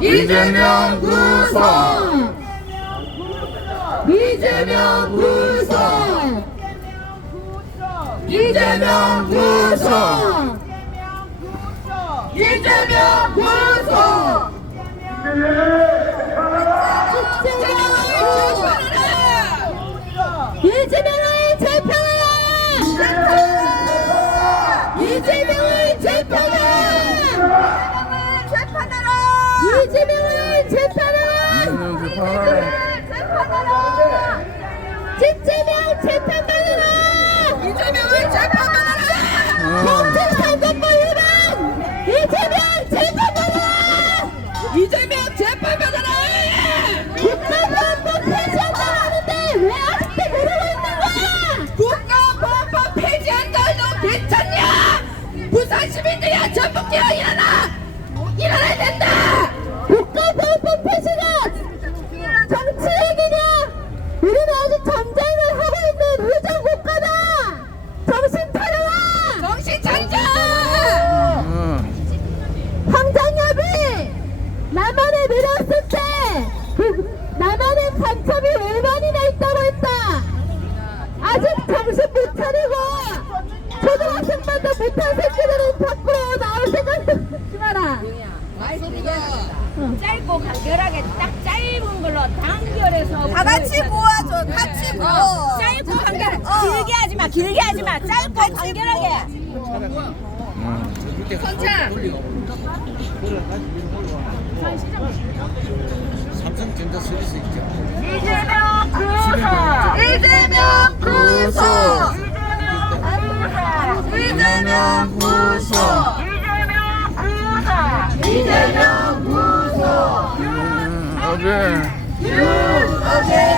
이재명 구속! 이재명 구속! 이재명 구속! 이재명 구속! 이재명을 재판하라! 이재명을 재판하라! 이재명을 재판하라! 이재명 재판하라! 이재명을 재판하라! 공정선거법 위반! 이재명 재판하라! 이재명 재판하라! 국가보안법 폐지한다 하는데 왜 아직도 모르고 있는 거야? 국가보안법 폐지한다 해도 괜찮냐? 부산 시민들이야 전북대야 일어나! 일어나야 된다! 국가보안법 폐지가 정치 얘기냐? 우리는 아직 전쟁을 하고 있는 의정 국가다! 정신 차려라! 정신 차리자! 황장엽이 남한에 내렸을 때 남한의 간첩이 5만이나 있다고 했다! 아직 정신 못 차리고 초등학생만도 못한 새끼들은 밖으로 나올 생각도 하지 마라! 말소리가 짧고 간결하게 딱 짧은 걸로 단결해서 다 같이 모아줘. 같이 모아. 짧고 간결 길게 하지 마 길게 하지 마 짧고 간결하게 선창 삼성전자 서비스 있죠. 이재명 구속 이재명 구속. 이재명 구속! 이재명 구속! 오케이!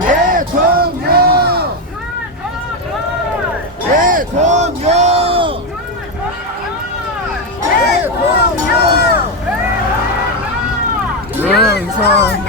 대통령! 대통령! 대통령! 윤석열!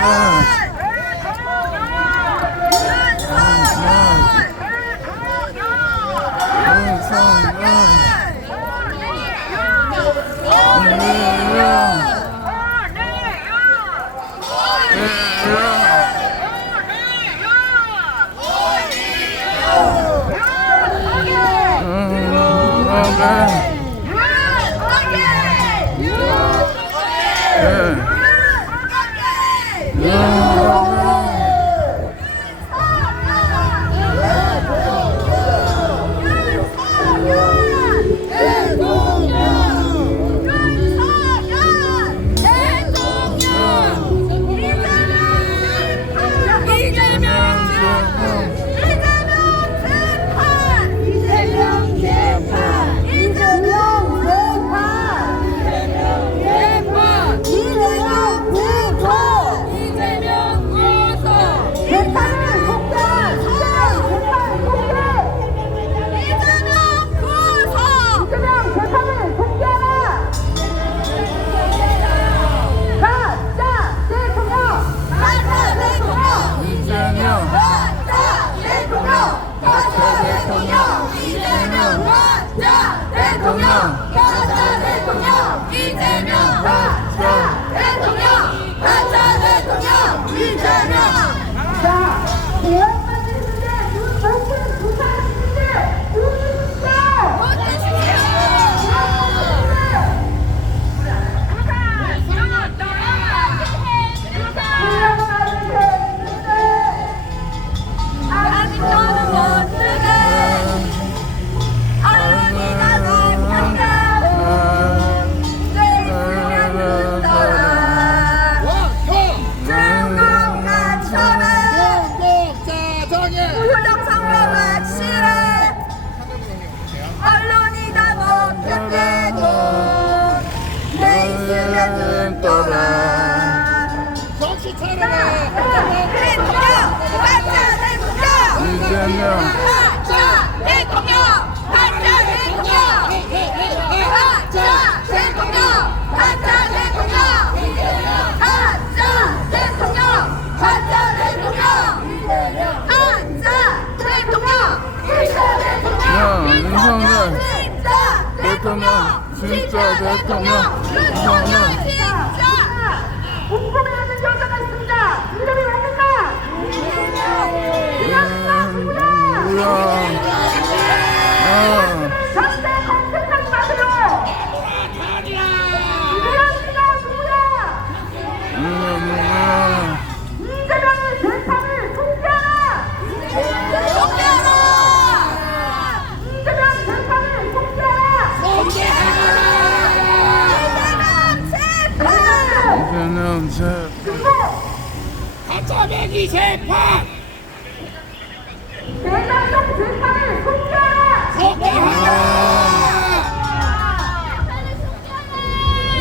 정신 차려라. 이재명 대통령 가짜 대통령 대통령, 진짜 대통령, 윤석열. 궁금해하는 여자가 있습니다. 이름이 뭡니까? 누구야? 절대 검색하지 마세요. 이재명이가 누구야? 누구야? 이재명의 재판을 속개하라. 이재명 재판을 속개하라. 이재명 재판. 가짜배기 재판! 대장동 재판을 속개하라. 속개하라!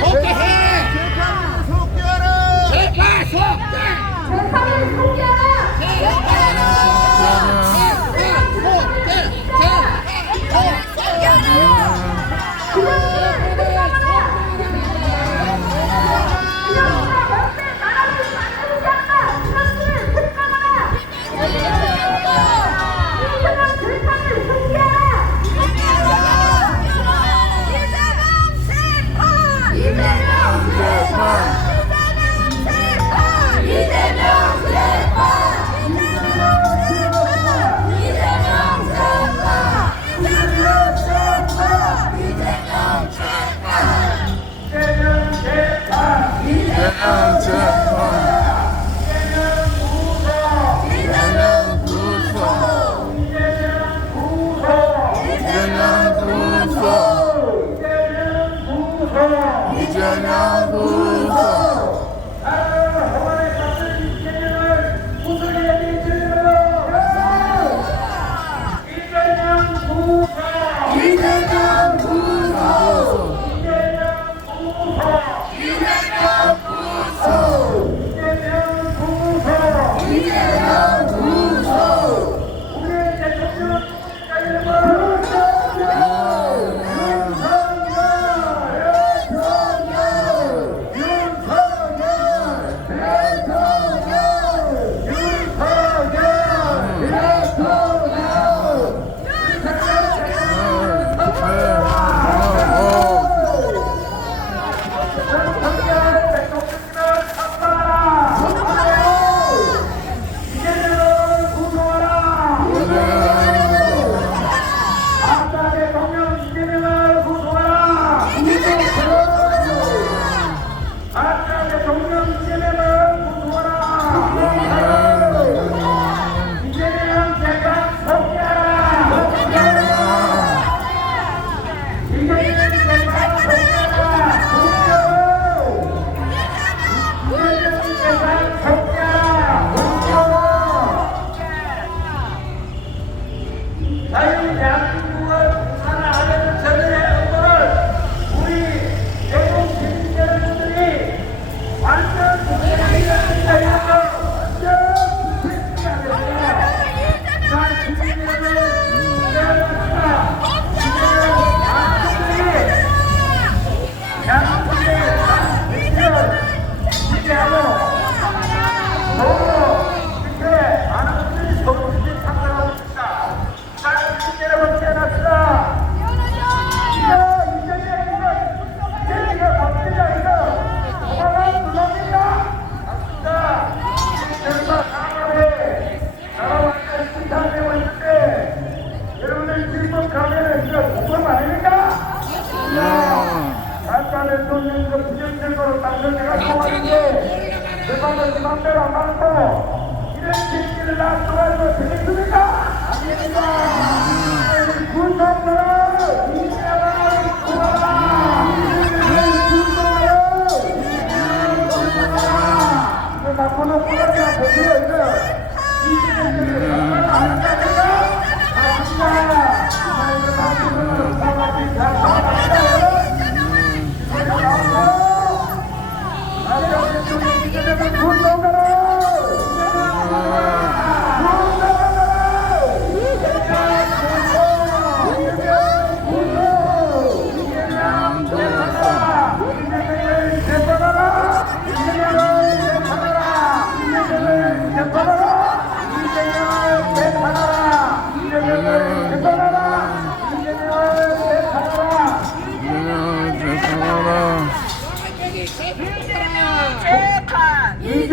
속개해! 재판 속개! 재판을 속개하라. 이재명 구속.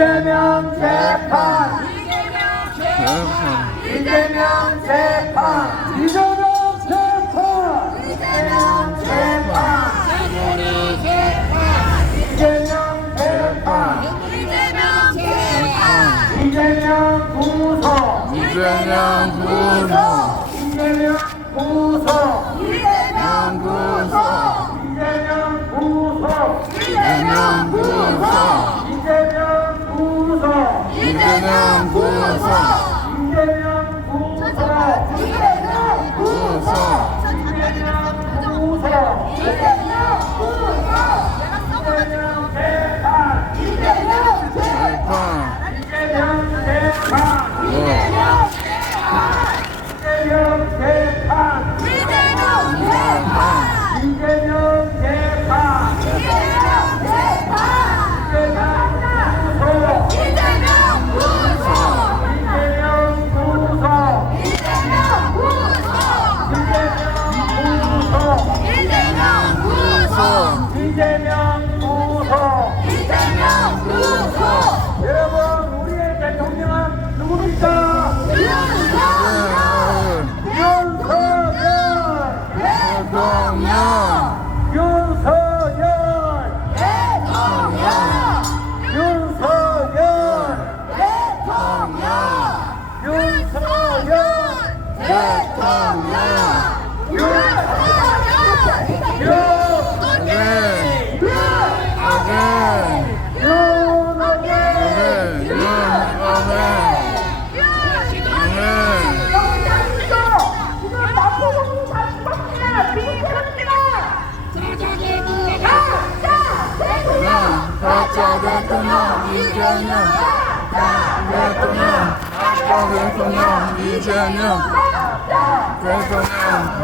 이재명 재판 재판 이재명 재판 이재명 재판 이재명 재판 이재명 재판 이재명 구속 이재명 구속 이재명 구속 이재명 구속 이재명 구속 이재명 구속 이재명 구속 이재명 구속 이재명 구속 구속 재판 여러분, 우리의 대통령은 누굽니까? 윤석열! 대통령 윤석열! 윤석열!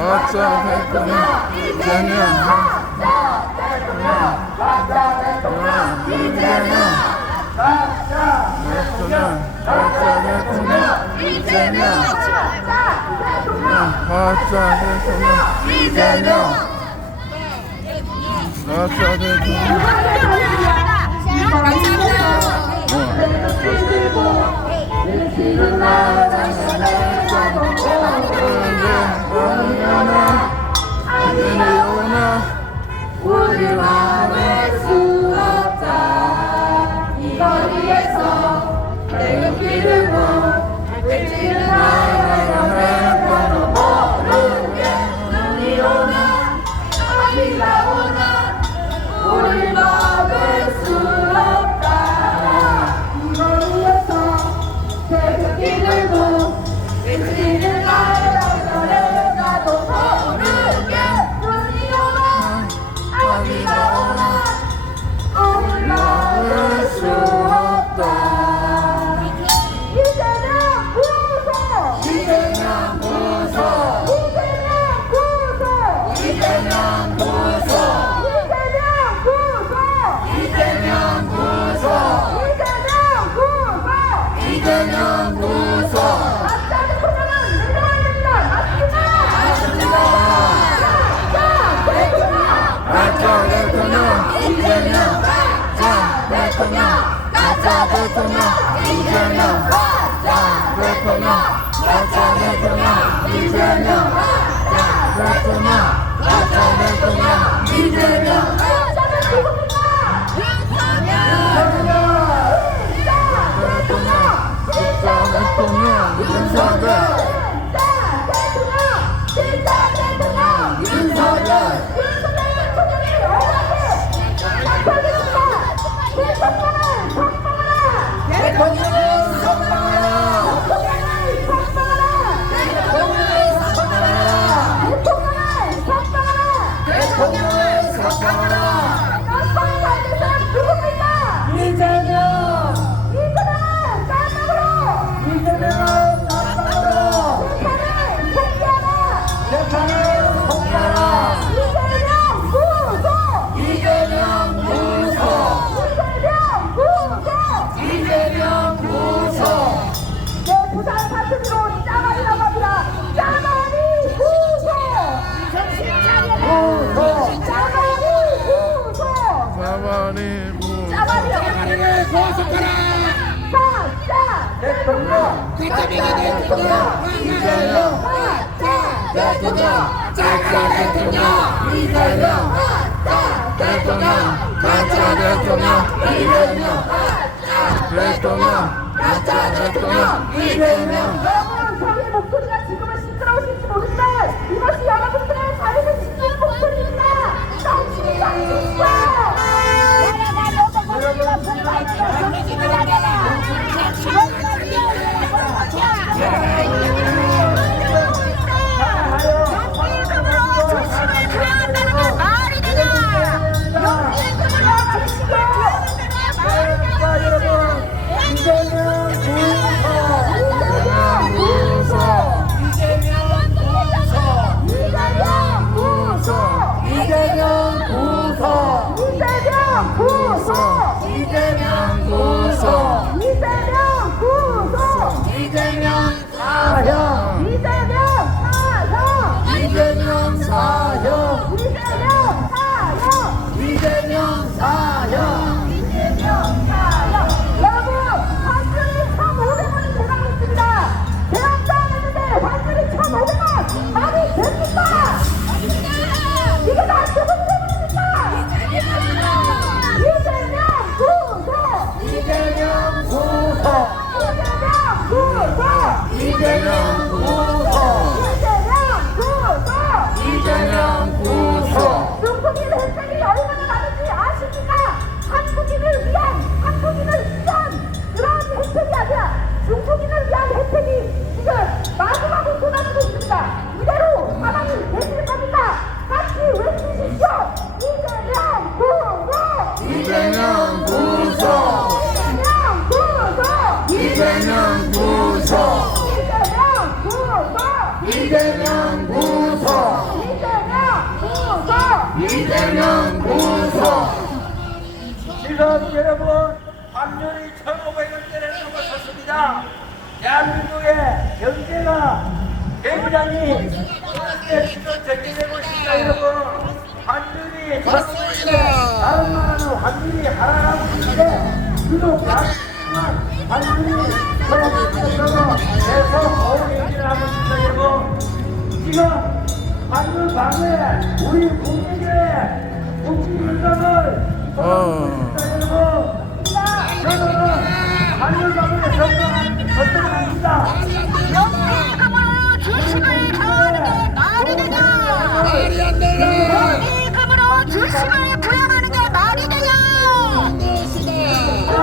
가짜 대통령 이재명 대통령 가짜 대통령 이재명 대통령 가짜 대통령 이재명 대통령 가짜 대통령 이재명 가짜 대통령 이재명 가짜 대통령 우리 막을 수 없다. 이 거리에서 태극기 들고 외치는 나라로 모르게 눈이 오나 비가 오나 우리 막을 수 없다. 이 거리에서 태극기 들고 외치는 나라로 가도 모르게 눈이 오나 비가 오나 우리 막을 수 없다. 이재명 구속! 이재명 구속 이재명 구속! 이재명 구속 이재명 구속! 이재명 구속 이재명 구속! 이재명 구속 가짜 대통령은 내려야 됩니다. 맞습니다. 가짜 대통령 이재명 가짜 대통령 가짜 대통령 이재명 가짜 대통령 가짜 대통령 이재명 가짜 대통령 가짜 대통령 이재명 가짜 대통령 윤석열 사바리 부 나라를 구속하라 대통령 가짜배기 대통령 이재명 대통령 가짜 대통령 이재명 대통령 가짜 대통령 이재명 대통령 가짜 대통령 이재명 여러분, 저희 목소리가 지금은 시끄러우실지 모르지만 이것이 여러분들의 삶을 지키는 목소리입니다. 정신이 정신이죠. 자 여러분 이재명 여러분, 환율이 1,500원이 돼가고 있습니다. 대학도 안 했는데 환율이 1,500원 말이 됩니까? 이게 다 누구 때문입니까? 이재명 구속! 이재명 구속 이재명 구속! 이재명 구속 이재명 구속! 이재명 구속 중국인 혜택이 얼마나 많은지 아십니까? 한국인을 위한 그런 혜택이 아니라 중국인을 위한 혜택이 지금 마구마구 쏟아지고 있습니다. 이대로 가만히 계실 겁니까? 같이 외치십시오. 이재명 구속! 이재명 구속 이재명 구속! 이재명 구속 이재명 구속! 이재명 구속 이재명 구속! 이재명 구속 지금 여러분 환율이 1,500원대를 넘어섰습니다. 대한민국의 경제가 굉장히 지금 전개되고 있습니다. 여러분 환율이 다른 나라는 환율이 하락하고 있는데 그도 대한민국은 환율이 떨어지면서 계속 오른 얘기를 하고 있습니다. 여러분 지금 환율 방에 우리 국민의 국민의당을 여러분 저는 환율방을 선정합니다. 연기금으로 주식을 부여하는 게 말이 되냐? 말이 안 되네 연기금으로 주식을 부여하는 게 말이 되냐? 지금으로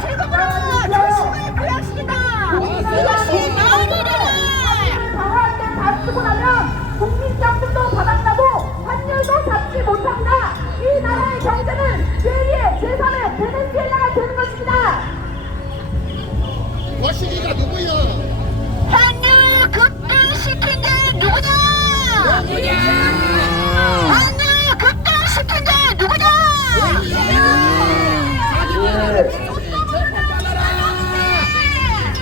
주식을 부여시킨다. 이것이 말이 되냐? 방어할 때 다 쓰고 나면 국민정부도 바닥나고 환율도 잡지 못합니다. 이 나라의 경제는 제2의 제3의 베네수엘라가 되는 것입니다. 거시기가 누구야 환율 급등시킨 게 누구냐? 환율 급등시킨 게 누구냐?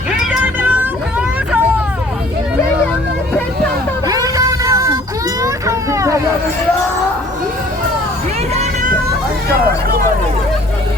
이재명 구속! 이재명의 펜션도 이재명 구속! 국민을 세탁자! 국민을 세탁자!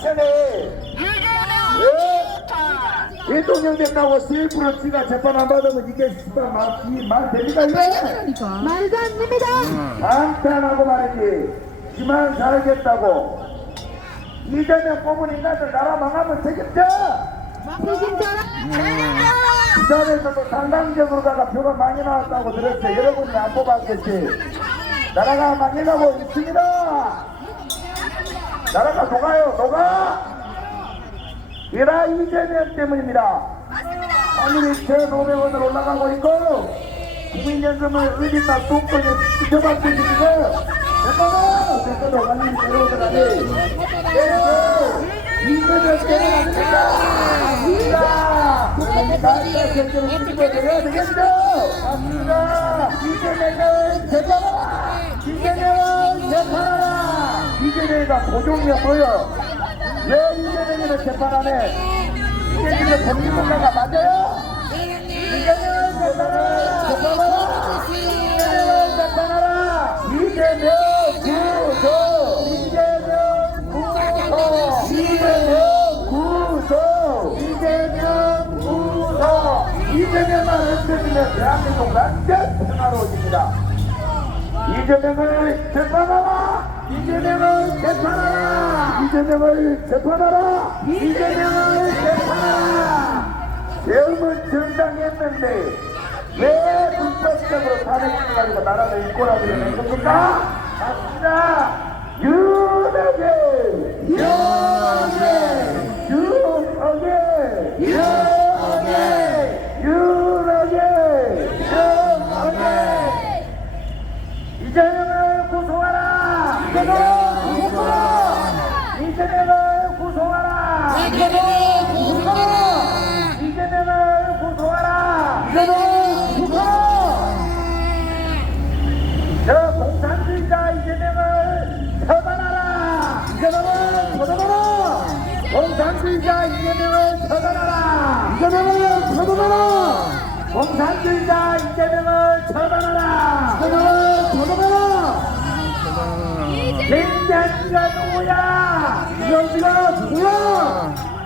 전에 대통령 된다고 CF로 지가 재판 안 받으면 이게 말 됩니까 이게? 말도 안 됩니다. 한탄하고 말이지 지만 살겠다고 이재명 뽑은 인간들 나라 망하면 책임져. 부산에서도 상당적으로다가 표가 많이 나왔다고 들었어요. 여러분이 안 뽑았겠지. 나라가 망해가고 있습니다. 나라가 녹아요, 녹아. 이라 이재명 때문입니다. 오늘이 1,500원으로 올라가고 있고 국민연금을 어디다 뚝뚝이 지켜받고 있는 거 됐거든. 완전히 내려오더라니. 이재명 때문입니다. 나이가 결정을 지켜드려야 되겠죠. 맞습니다. 이재명을 재판하라. 이재명을 재판하라. 이재명이가 고종이야 뭐야? 왜 이재명을 재판하네? 이재명은 법리문화가 맞아요? 이재명을 재판하라. 이재명을 재판하라. 이재명 구속. 이재명 구속. 이재명 구속. 이재명 구속. 이재명만 없어지면 대한민국 완전 평화로워집니다. 이재명을 재판하라. 이재명을 재판하라. 이재명을 재판하라. 이재명을 재판하라. 세움은 정당했는데 왜 불법적으로 탄핵을 가지고 나라를 이끌어가고 있는 겁니까? 맞습니다. 유너게 유너게 유너게 유너게 유너게 유너게 이재명을 구속하라. 이재명을 구속하라. 이재명을 구속하라. 이재명을 구속하라. 이재명을 구속하라. 이재명을 구속하라. 저 공산주의자 이재명을 처단하라. 이재명을 처단하라. 공산주의자 이재명을 처단하라. 이재명을 처단하라. 공산주의자 이재명을 처단하라. 이재명을 처단하라. 김현지가 누구야? 김현지가 누구야?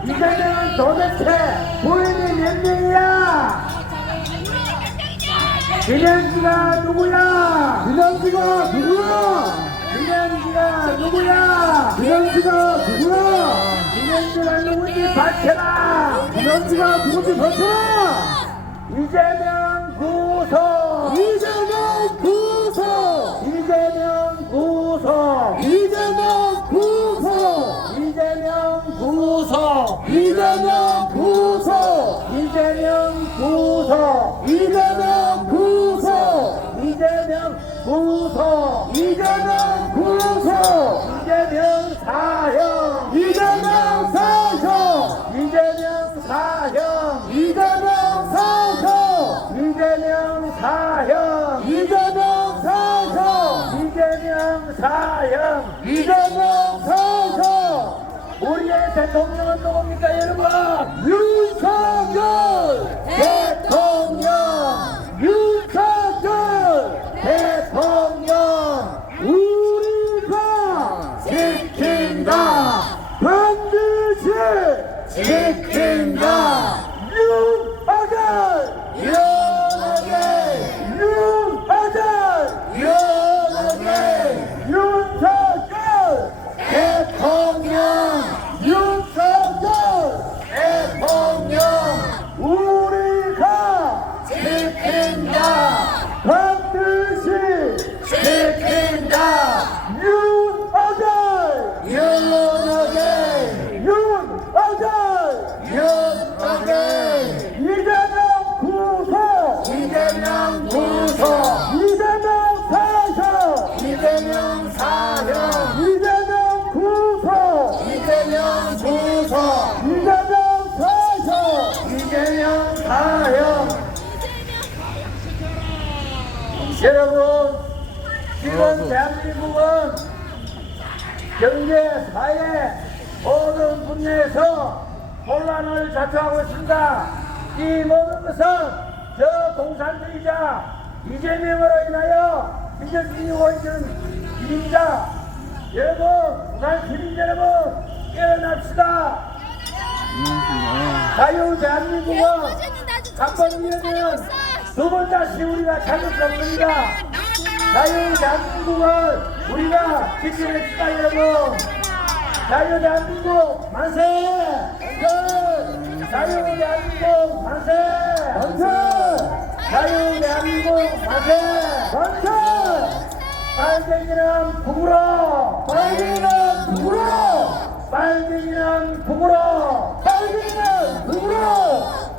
이재명은 도대체 부인이 몇 명이야? 김현지가 누구야? 김현지가 누구야? 김현지가 누구야? 김현지가 누구야? 김현지가 누군지 밝혀라. 김현지가 누군지 밝혀라. 이재명 구속. 이재명 구속. 이재명 구속. 이재명 구속. 이재명 구속. 이재명 구속. 이재명 구속. 이재명 구속. 이재명 구속. 이재명 구속. 이재명 사형. 이재명 사형. 이재명 사형. 이재명 사형. 이재명 사형. 이재명 사형. 이재명 사형. 이재명 사형. 우리의 대통령은 누굽니까 여러분? 윤석열 대통령. 윤석열 대통령. 우리가 지킨다. 반드시 지킨다. 윤석열 윤석열 윤석열 윤석열 대통령. 윤석열 대통령. 우리가 지킨다. 반드시 지킨다. 윤석열 윤석열 윤석열 이재명 구속. 이재명 구속. 이재명 사형. 이재명 사형. 이재명 구속. 이재명 구속. 이재명 사형. 이재명 사형. 여러분 지금 대한민국은 경제, 사회 모든 분야에서 혼란을 자초하고 있습니다. 이 모든 것은 저 공산주의자 이재명으로 인하여 빚어지고 있는 일입니다. 여러분, 부산 시민 여러분, 깨어납시다. 자유 대한민국은 한 번 이으면 두 번 다시 우리가 찾을 수 없습니다. 자유 대한민국을 우리가 지켜냅시다 여러분. 자유 대한민국 만세! 자유 대한민국 만세! 자유 대한민국 만세! 빨갱이는 북으로! 빨갱이는 북으로! 빨갱이는 북으로! 빨갱이는 북으로!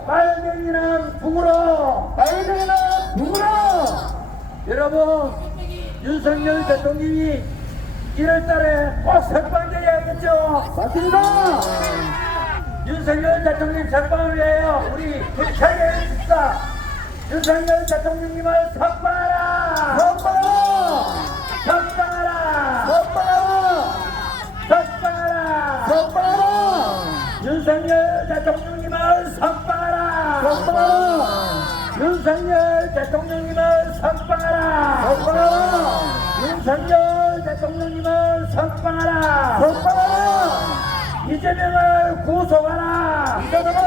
빨갱이는 북으로! 빨갱이는 북으로! 여러분, 윤석열 대통령이 1월달에 꼭 석방되어야겠죠? 맞습니다! 윤석열 대통령 석방을 위하여 우리 불차게 해줍시다! 윤석열 대통령님을 석방하라! 석방하라! 석방하라! 석방하라! 석방하라! 석방하라! 윤석열 대통령님을 석방하라! 석방하라! 윤석열 대통령님을 석방하라! 석방하라! 윤석열 대통령님을 석방하라! 석방하라! 이재명을 구속하라! 이재명을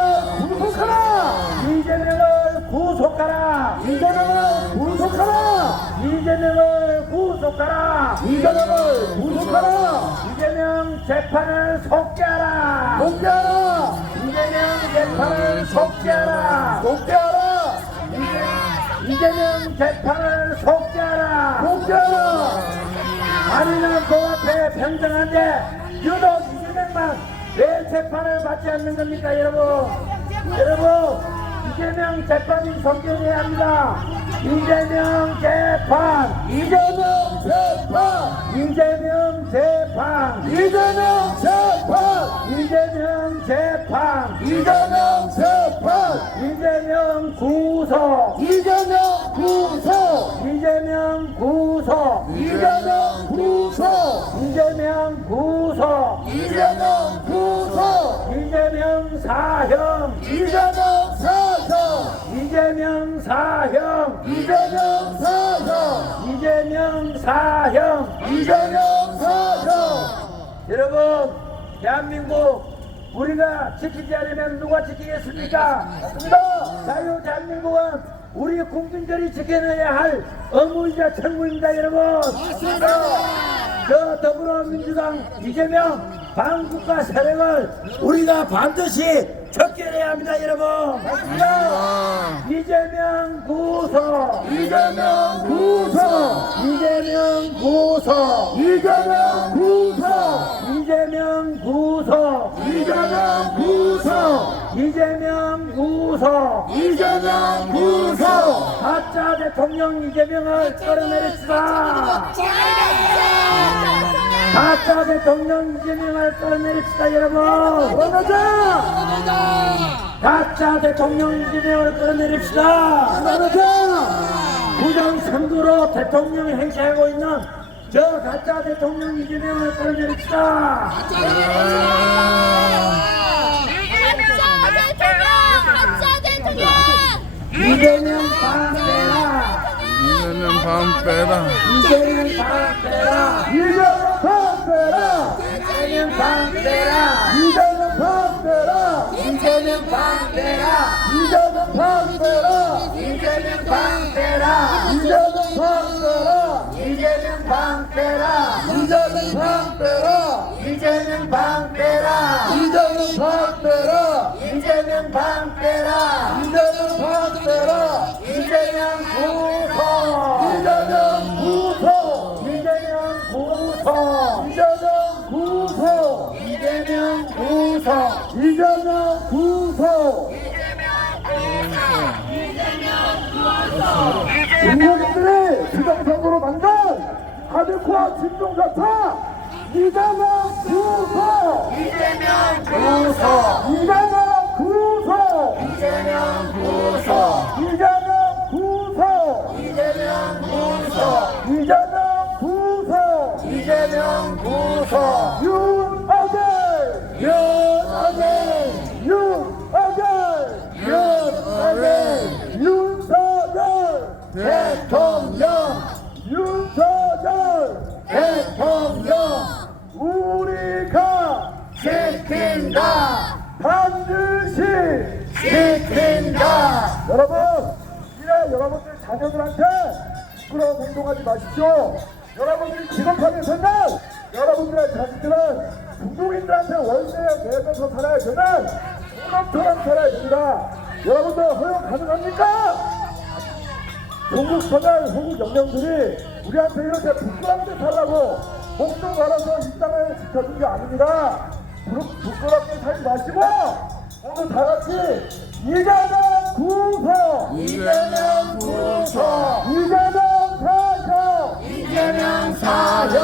구속하라! 이재명을 구속하라! 이재명을 구속하라! 이재명을 구속하라! 이재명을 구속하라! 이재명 재판을 속개하라! 속개하라! 이재명 재판을 속개하라! 속개하라! 이재명 재판을 속개하라! 속개하라! 아니면 그 앞에 평정한데 유독 이재명만 왜 재판을 받지 않는 겁니까 여러분? 여러분 이재명 재판이 속개해야 합니다. 이재명 재판! 이재명 재판! 이재명 재판! 이재명 재판! 이재명 재판! 이재명 재판! 이재명 구속! 이재명 구속! 이재명 구속! 이재명 구속! 이재명 구속! 이재명 구속! 이재명 사형! 이재명 사형! 이재명 사형! 이재명 사형! 이재명 사형! 이재명 사형! 여러분, 대한민국 우리가 지키지 않으면 누가 지키겠습니까? 맞습니다. 자유 대한민국은 우리 국민들이 지켜내야 할 의무이자 책무입니다, 여러분. 맞습니다. 저 더불어민주당 이재명 반국가 세력을 우리가 반드시 척결해야 합니다, 여러분. 맞습니다. 이재명 구속! 이재명 구속! 이재명 구속! 이재명 구속! 이재명 구속! 이재명 구속! 이재명 구속! 이재명 구속! 가짜 대통령 이재명을 끌어내립시다! 가짜 대통령 이재명을 끌어내립시다, 여러분! 끌어내자! 가짜 대통령 이재명을 끌어내립시다! 부정선거로 대통령이 행사하고 있는 저 가짜 대통령 이재명을 끌어내립시다! 이재명 방 빼라! 이재명 방 빼라. 이재명 방 빼라! 이재명 방 빼라! 이재명 방 빼라! 이재명 방 빼라! 이재명 방 빼라! 이재명 방 빼라! 이재명 방 빼라! 이재명 방 빼라! 이재명 방 빼라! 이재명 방 빼라! 이재명 방 빼라! 이재명 방 빼라! 이재명 방 빼라! 이재명 방 빼라! 이재명 구속! 이재명 구속! 이재명 구속! 이재명 구속! 이재명 구속! 이재명 구속! 국민들이 부정선거로 만든 하드코어 진동사타 이재명 구속! 이재명 구속! 이재명 구속! 이재명 구속! 이재명 구속! 이재명 구속! 이재명 구속! 이재명 구속! 윤어제! 윤어제! 윤어제! 윤어제! 윤석열! 대통령! 윤석열! 대통령! 우리가 지킨다! 반드시 지킨다. 여러분, 이래 여러분들 자녀들한테 부끄러운 행동하지 마십시오. 여러분들이 직업하게 생각, 여러분들의 자식들은 중국인들한테 월세에 내면서 살아야 되는 소놈처럼 살아야 됩니다. 여러분들 허용 가능합니까? 중국 선열 호국 영령들이 우리한테 이렇게 부끄럽게 살라고 목숨 걸어서 이 땅을 지켜준 게 아닙니다. 부끄럽게 살지 마시고 오늘 다 같이 이재명 구속! 이재명 구속! 이재명 사형! 이재명 사형!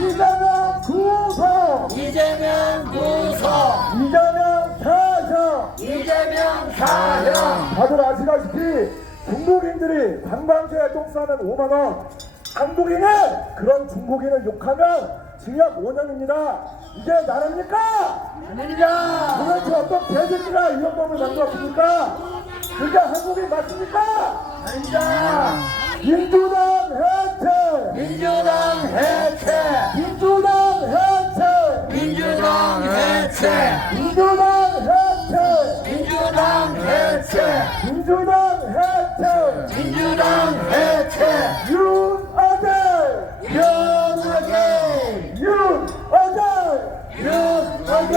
이재명 구속! 이재명 구속! 이재명 사형! 이재명 사형! 다들 아시다시피 중국인들이 관광지에 똥 싸는 5만원, 한국인은 그런 중국인을 욕하면 징역 5년입니다. 이게 나라입니까? 아닙니다. 도대체 어떤 개새끼가 이런 법을 만들었습니까? 그게 한국인 맞습니까? 아닙니다. 민주당 해체! 민주당 해체! 민주당 해체! 민주당 해체! 민주당 해체! 민주당 해체! 민주당 해체! 민주당 해체! 윤어제! 윤어제! 윤어제! 윤어제!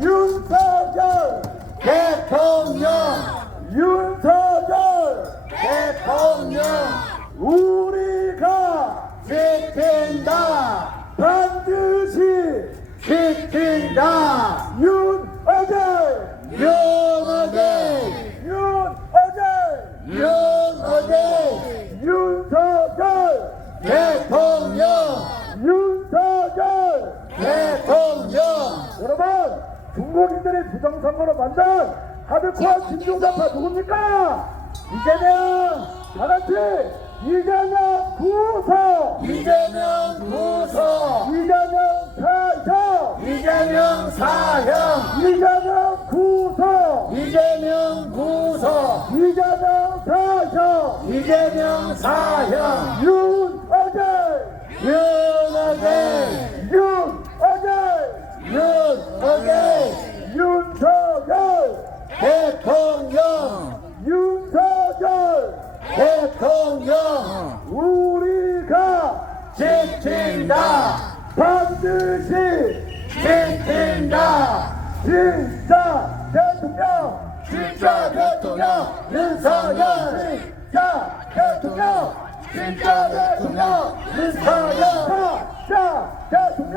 윤석열! 대통령! 윤석열! 대통령! 우리가 지킨다! 반드시 지킨다! 윤어제! 윤어제! 윤어제! 윤어제! 윤석열! 대통령! 윤석열! 대통령! 여러분, 중국인들이 부정선거로 만든 하드코어 진중자파 누굽니까? 이재명! 다같이 이재명 구속! 이재명 구속! 이재명 사형! 이재명 사형! 이재명 구속! 이재명 구속! 이재명 사형! 이재명 사형! 윤어제! 윤어제! 윤어제! 윤어제! 윤석열! 대통령! 윤석열! 대통령! 우리가 지킨다! 반드시 지킨다! 진짜 대통령! 진짜 대통령! 윤석열! 진짜 대통령! 진짜 대통령! 윤석열! 가짜 대통령!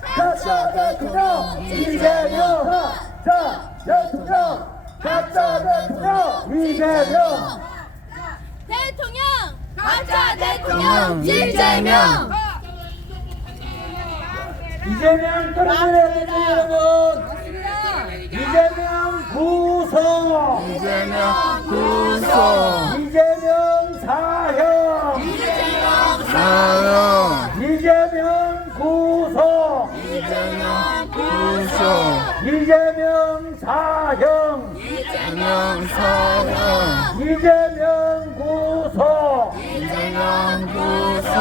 가짜 대통령! 이재명! 가짜 대통령! 가짜 대통령! 이재명! 대통령! 가짜 대통령! 이재명! 이재명 떨어져야 됩니다, 여러분! 이재명 구속! 이재명 구속! 이재명 사형! 사형! 이재명 구속! 이재명 구속! 이재명 사형! 이재명 사형! 이재명 구속! 이재명 구속!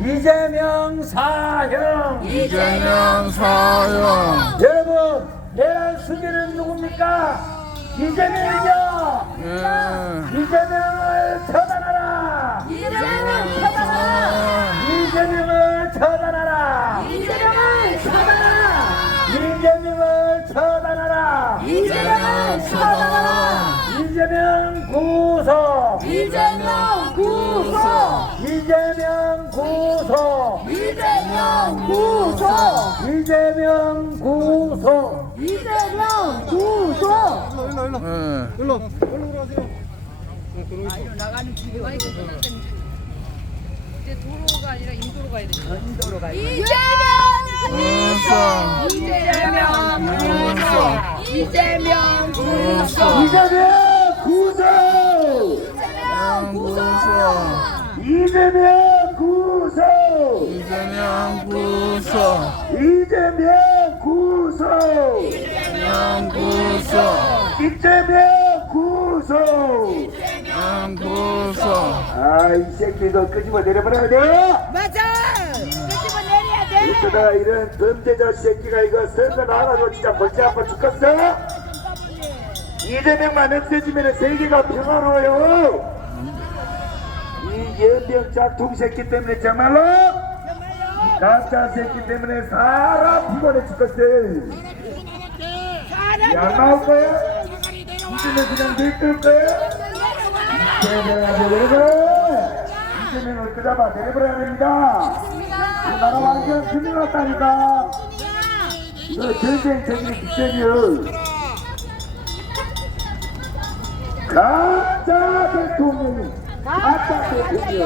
이재명 사형! 이재명 사형! 여러분, 내란 승리는 누굽니까? 이재명이죠? 예. 이재명을 처단하라! 이재명을 처단하라! 이재명을 처단하라! 이재명을 처단하라! 이재명을 처단하라! 이재명을 처단하라! 이재명 구속! 이재명 구속! 이재명 구속! 이재명 구속! 이재명 구속! 이재명 구속! 예. 이재명 구속! 이재명 구속! 이재명 구속! 이재명 구속! 이재명 구속! 이재명 구속! 이재명 구속! 이재명 구속! 이재명 구속! 이재명 구속! 아, 이 새끼 너 끄집어 내려버려야 돼! 맞아! 끄집어 내려야 돼! 어쩌다가 이런 범죄자 새끼가 이거 선거 나가지고 진짜 골치 아파 죽겠어? 이재명만 없어지면 세계가 평화로워요. 이 연병 짝퉁 새끼 때문에 정말로 가짜 새끼 때문에 사람 피곤해 죽겠어. 안 나올 거야? 이제는 그냥 내뜰 거야? 이재명한테 왜 그래? 이재명을 끄잡아 내버려야 됩니다. 이 나라 완전 큰일 났다니까. 너 전쟁 책임이 직전이요. 가짜 대통령이 가짜 대통령.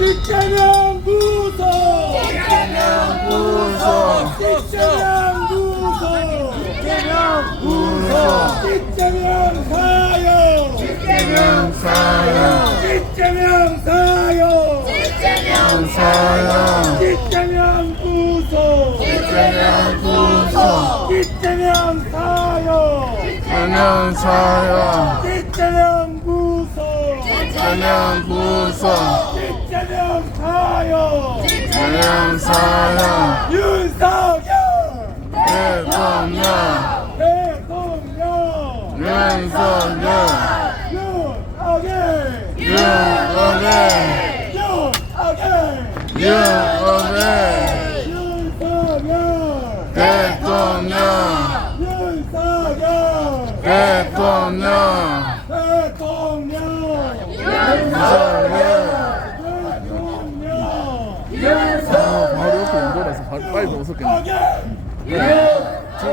이재명 무소! 이재명 무소! 이재명 무소! 이재명 무소! 이재명 사요! 이재명 사형! 이재명 사요! 이재명 사형! 이재명 무소! 이재명 무소! 이재명 사요! 이재명 사형! 이재명 무소! 이재명 무소! 이재명 사요! 이재명 사형! 윤석열! 대통령! 대통령! 윤석열! 윤석열! 윤석열! 윤석열! 윤석열! 윤석열! 대통령! 윤석열! 대통령! 대통령! 윤석열! 대통령! 바로 옆에 연결해서 빨리 벗었겠네. 예. 10분.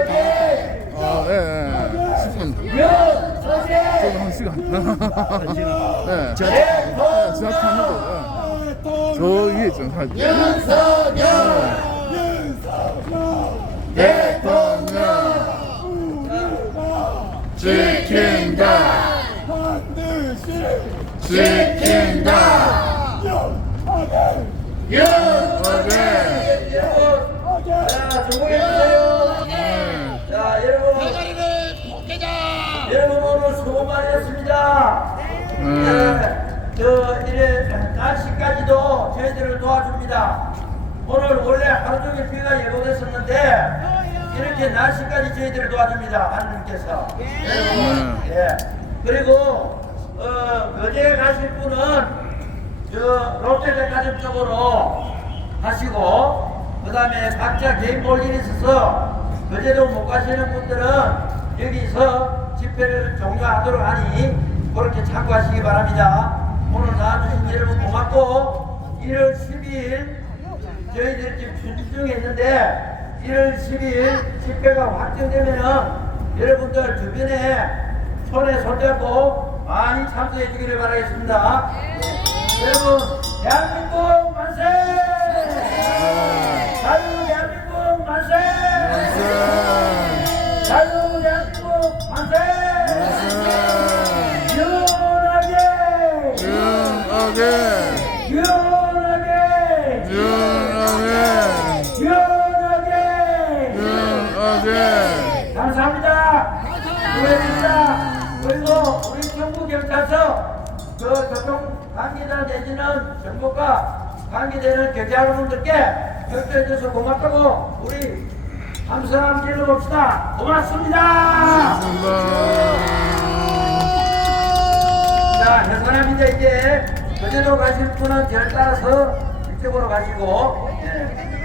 저도 한 시간. 예. 지하철 타고, 저 위에 좀 살. 대통령! 지킨다! 지킨다! 윤석열! 자, 조공해주세요. 자, 여러분. 여러분 오늘 수고 많이 했습니다. 이래 날씨까지도 저희들을 도와줍니다. 오늘 원래 하루 종일 비가 예보됐었는데 이렇게 날씨까지 저희들을 도와줍니다. 하느님께서. 예. 그리고 어제 가실 분은 저 롯데백화점 쪽으로 가시고 그 다음에 각자 개인 볼 일이 있어서 그제도 못 가시는 분들은 여기서 집회를 종료하도록 하니 그렇게 참고하시기 바랍니다. 오늘 나와주신 여러분 고맙고 1월 12일 저희들이 지금 준비중했는데 1월 10일 집회가 확정되면은 여러분들 주변에 손에 손잡고 많이 참석해 주기를 바라겠습니다. 여러분 대한민국 만세! 자유 대한민국 만세! 자유 대한민국 만세! 유연하게! 윤석열! 유연하게! 유연하게! 윤석열! 감사합니다. 수고했습니다. 그리고 우리 경북경찰서 그 교통 관계자 내지는 정보과 관계되는 경찰분들께 협조해줘서 고맙다고 우리 함성 질러봅시다. 고맙습니다. 자, 현사람인데 이제 그대로 가실 분은 저를 따라서 이쪽으로 가시고. 예.